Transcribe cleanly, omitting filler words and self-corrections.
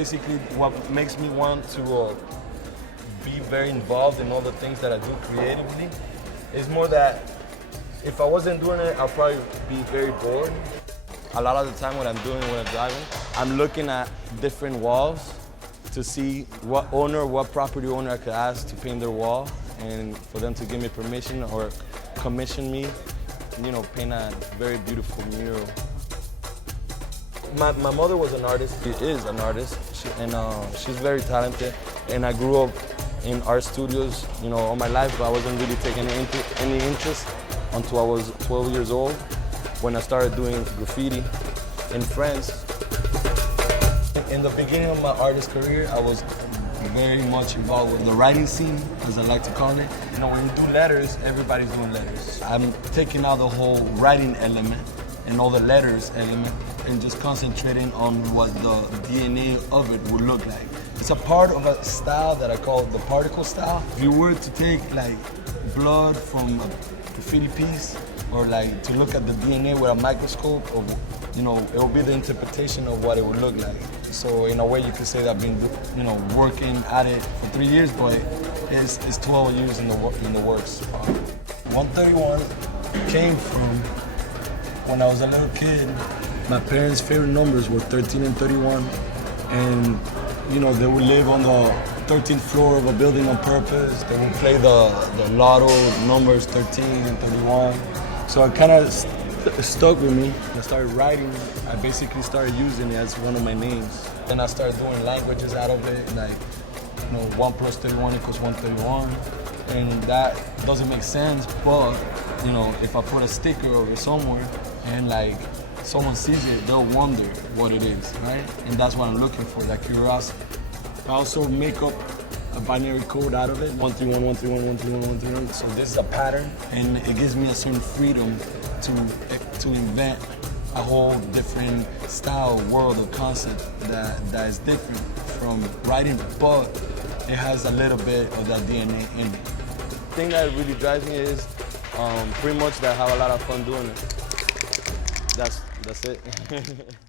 basically what makes me want to be very involved in all the things that I do creatively. It's more that if I wasn't doing it, I'll probably be very bored. A lot of the time when I'm driving, I'm looking at different walls to see what property owner I could ask to paint their wall, and for them to give me permission or commission me, paint a very beautiful mural. My mother was an artist. She is an artist, and she's very talented. And I grew up in art studios, all my life, but I wasn't really taking any interest until I was 12 years old, when I started doing graffiti in France. In the beginning of my artist career, I was very much involved with the writing scene, as I like to call it. When you do letters, everybody's doing letters. I'm taking out the whole writing element and all the letters element and just concentrating on what the DNA of it would look like. It's a part of a style that I call the particle style. If you were to take blood from a graffiti piece, or to look at the DNA with a microscope, it will be the interpretation of what it would look like. So in a way, you could say that I've been, working at it for 3 years, but it's 12 years in the works. 131 came from when I was a little kid. My parents' favorite numbers were 13 and 31, and they would live on the 13th floor of a building on purpose. They would play the lotto numbers 13 and 31. So it kind of stuck with me. I started writing. I basically started using it as one of my names. Then I started doing languages out of it, 1 plus 31 equals 131. And that doesn't make sense, but if I put a sticker over somewhere and someone sees it, they'll wonder what it is, right? And that's what I'm looking for, that curiosity. I also make up a binary code out of it, 131, 131, 131, 131. So this is a pattern, and it gives me a certain freedom to invent a whole different style, world, or concept that is different from writing, but it has a little bit of that DNA in it. The thing that really drives me is pretty much that I have a lot of fun doing it. That's it.